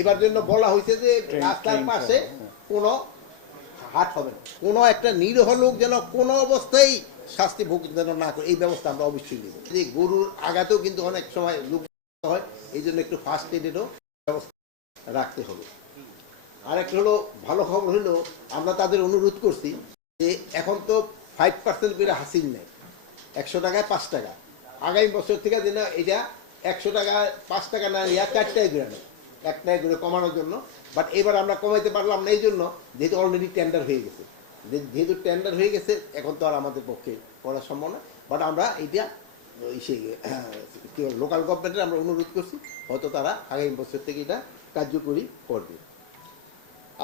এবার জন্য বলা হয়েছে যে রাস্তার পাশে কোনো হাট হবে না, কোনো একটা নিরীহ লোক যেন কোনো অবস্থায় শাস্তি ভোগ যেন না করে, এই ব্যবস্থা আমরা অবশ্যই নেব। যে গরুর আঘাতেও কিন্তু অনেক সময় লোক হয়, এই জন্য একটু ফার্স্ট এডেরও ব্যবস্থা রাখতে হবে। আর একটা হলো ভালো খবর হলো, আমরা তাদের অনুরোধ করছি যে এখন তো 5% করে হাসিল নেয়, 100 টাকায় 5 টাকা, আগামী বছর থেকে যেন এটা 100 টাকায় 5 টাকা না নিয়ে 4 টাকায় করে নেয়, 1 টাকা করে কমানোর জন্য। বাট এবার আমরা কমাইতে পারলাম না এই জন্য যেহেতু অলরেডি টেন্ডার হয়ে গেছে, যেহেতু টেন্ডার হয়ে গেছে এখন তো আর আমাদের পক্ষে করা সম্ভব না। বাট আমরা এইটা সেই কী বল লোকাল গভর্নমেন্টের আমরা অনুরোধ করছি, হয়তো তারা আগামী বছর থেকে এটা কার্যকরী করবে।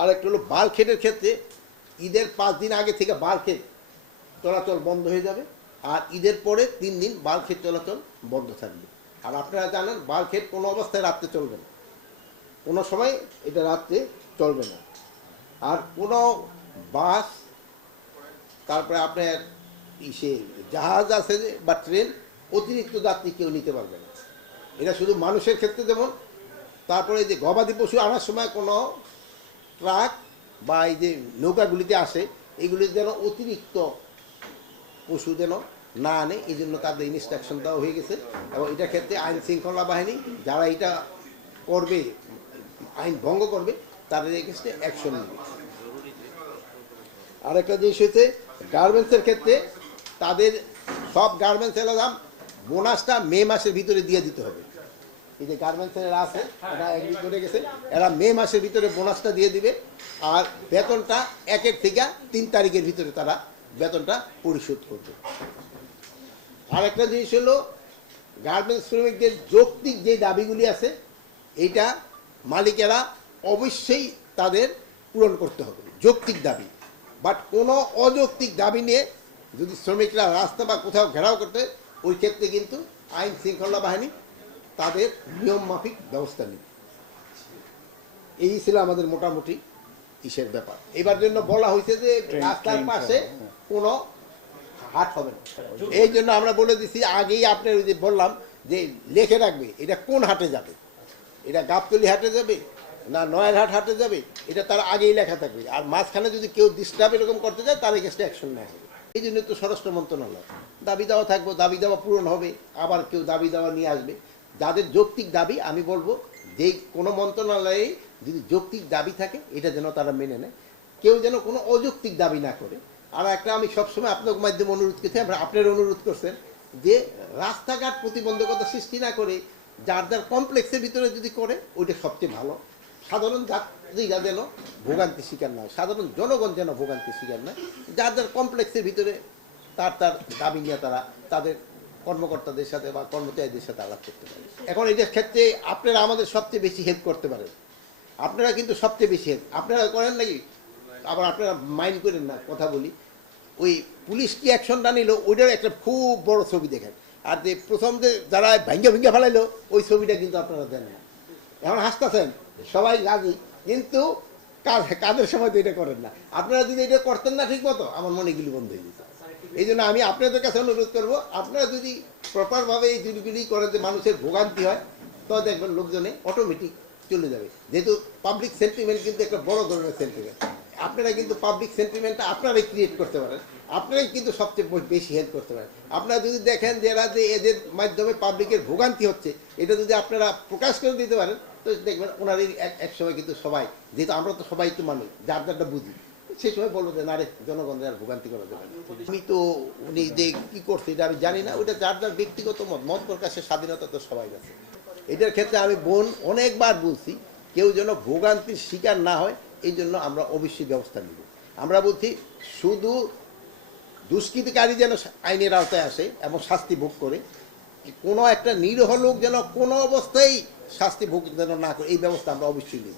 আর একটা হলো বাল্কহেডের ক্ষেত্রে ঈদের 5 দিন আগে থেকে বাল্কহেড চলাচল বন্ধ হয়ে যাবে, আর ঈদের পরে 3 দিন বাল্কহেড চলাচল বন্ধ থাকবে। আর আপনারা জানেন বাল্কহেড কোনো অবস্থায় রাত্রে চলবে না, কোনো সময় এটা রাত্রে চলবে না। আর কোনো বাস, তারপরে আপনার জাহাজ আছে বা ট্রেন, অতিরিক্ত যাত্রী কেউ নিতে পারবে না। এটা শুধু মানুষের ক্ষেত্রে যেমন, তারপরে যে গবাদি পশু আনার সময় কোনো ট্রাক বা এই যে নৌকাগুলিতে আসে, এগুলি যেন অতিরিক্ত পশু যেন না আনে, এই জন্য তাদের ইনস্ট্রাকশন দেওয়া হয়ে গেছে। এবং এটার ক্ষেত্রে আইন শৃঙ্খলা বাহিনী যারা এটা করবে, আইন ভঙ্গ করবে, তাদের এগেইনস্টে অ্যাকশন নেবে। আরেকটা জিনিস হচ্ছে গার্মেন্টসের ক্ষেত্রে তাদের সব গার্মেন্টস এলাম বোনাসটা মে মাসের ভিতরে দিয়ে দিতে হবে। এই যে গার্মেন্টসের আছে এরা এগ্রি করে গেছে, এরা মে মাসের ভিতরে বোনাসটা দিয়ে দিবে, আর বেতনটা 1 থেকে 3 তারিখের ভিতরে তারা বেতনটা পরিশোধ করবে। আর একটা জিনিস হলো গার্মেন্টস শ্রমিকদের যৌক্তিক যে দাবিগুলি আছে, এইটা মালিকেরা অবশ্যই তাদের পূরণ করতে হবে, যৌক্তিক দাবি। বাট কোনো অযৌক্তিক দাবি নিয়ে যদি শ্রমিকরা রাস্তা বা কোথাও ঘেরাও করতে, ওই ক্ষেত্রে কিন্তু আইন শৃঙ্খলা বাহিনী তাদের নিয়ম মাফিক ব্যবস্থা নেবে। এই ছিল আমাদের মোটামুটি ইসের ব্যাপার। এবার জন্য বলা হয়েছে যে রাস্তার পাশে কোনো হাট হবে না, এই জন্য আমরা বলে দিচ্ছি আগেই। আপনার ওই যে বললাম যে লেখে রাখবে এটা কোন হাটে যাবে, এটা গাবতলী হাটে যাবে না নয়ারহাট হাটে যাবে, এটা তার আগেই লেখা থাকবে। আর মাঝখানে যদি কেউ ডিস্টার্ব এরকম করতে যায়, তার এগেইনস্টে অ্যাকশন নেওয়া হবে। এই জন্য তো স্বরাষ্ট্র মন্ত্রণালয় দাবি দেওয়া থাকবে, দাবি দেওয়া পূরণ হবে, আবার কেউ দাবি দেওয়া নিয়ে আসবে। যাদের যৌক্তিক দাবি, আমি বলবো যে কোনো মন্ত্রণালয়ে যদি যৌক্তিক দাবি থাকে, এটা যেন তারা মেনে নেয়, কেউ যেন কোনো অযৌক্তিক দাবি না করে। আর একটা আমি সবসময় আপনার মাধ্যমে অনুরোধ করছি, আপনার অনুরোধ করছেন যে রাস্তাঘাট প্রতিবন্ধকতা সৃষ্টি না করে যার যার কমপ্লেক্সের ভিতরে যদি করে, ওইটা সবচেয়ে ভালো। সাধারণ যাত্রীরা যেন ভোগান্তি শিকার না হয়, সাধারণ জনগণ যেন ভোগান্তি শিকার নয়, যার যার কমপ্লেক্সের ভিতরে তার তার দাবি নিয়ে তারা তাদের কর্মকর্তাদের সাথে বা কর্মচারীদের সাথে আলাপ করতে পারে। এখন এটার ক্ষেত্রে আপনারা আমাদের সবচেয়ে বেশি হেল্প করতে পারেন, আপনারা কিন্তু সবচেয়ে বেশি হেল্প আপনারা করেন নাকি? আবার আপনারা মাইন্ড করেন না, কথা বলি, ওই পুলিশ কি অ্যাকশনটা নিল ওইটার একটা খুব বড় ছবি দেখেন, আর যে প্রথম যে যারা ভাঙ্গা ফেলাইলো ওই ছবিটা কিন্তু আপনারা দেন না। এখন হাসতেছেন সবাই রাজি, কিন্তু কাজের সময় তো এটা করেন না। আপনারা যদি এটা করতেন না ঠিক মতো, আমার মনে এগুলি বন্ধ হয়ে যেত। এই জন্য আমি আপনাদের কাছে অনুরোধ করবো, আপনারা যদি প্রপারভাবে এই জিনিসগুলি করেন যে মানুষের ভোগান্তি হয়, তো দেখবেন লোকজনে অটোমেটিক চলে যাবে। যেহেতু পাবলিক সেন্টিমেন্ট কিন্তু একটা বড় ধরনের সেন্টিমেন্ট, আপনারা কিন্তু পাবলিক সেন্টিমেন্টটা আপনারাই ক্রিয়েট করতে পারেন, আপনারাই কিন্তু সবচেয়ে বেশি হেল্প করতে পারেন। আপনারা যদি দেখেন যে এরা যে এদের মাধ্যমে পাবলিকের ভোগান্তি হচ্ছে, এটা যদি আপনারা প্রকাশ করে দিতে পারেন, তো দেখবেন ওনারই এক সময় কিন্তু সবাই, যেহেতু আমরা তো সবাই তো মানুষ, যার যারটা বুঝি, সেই সময় বলবো যে না রে, জনগণের আর ভোগান্তি করা যাবে না। আমি তো উনি যে কী করছে এটা আমি জানি না, ওইটা যার যার ব্যক্তিগত মত প্রকাশের স্বাধীনতা তো সবাই আছে। এটার ক্ষেত্রে আমি অনেকবার বলছি, কেউ যেন ভোগান্তির শিকার না হয়, এই জন্য আমরা অবশ্যই ব্যবস্থা নিব। আমরা বলছি শুধু দুষ্কৃতিকারী যেন আইনের আওতায় আসে এবং শাস্তি ভোগ করে, কোনো একটা নিরীহ লোক যেন কোনো অবস্থায় শাস্তি ভোগ যেন না করে, এই ব্যবস্থা আমরা অবশ্যই নেব।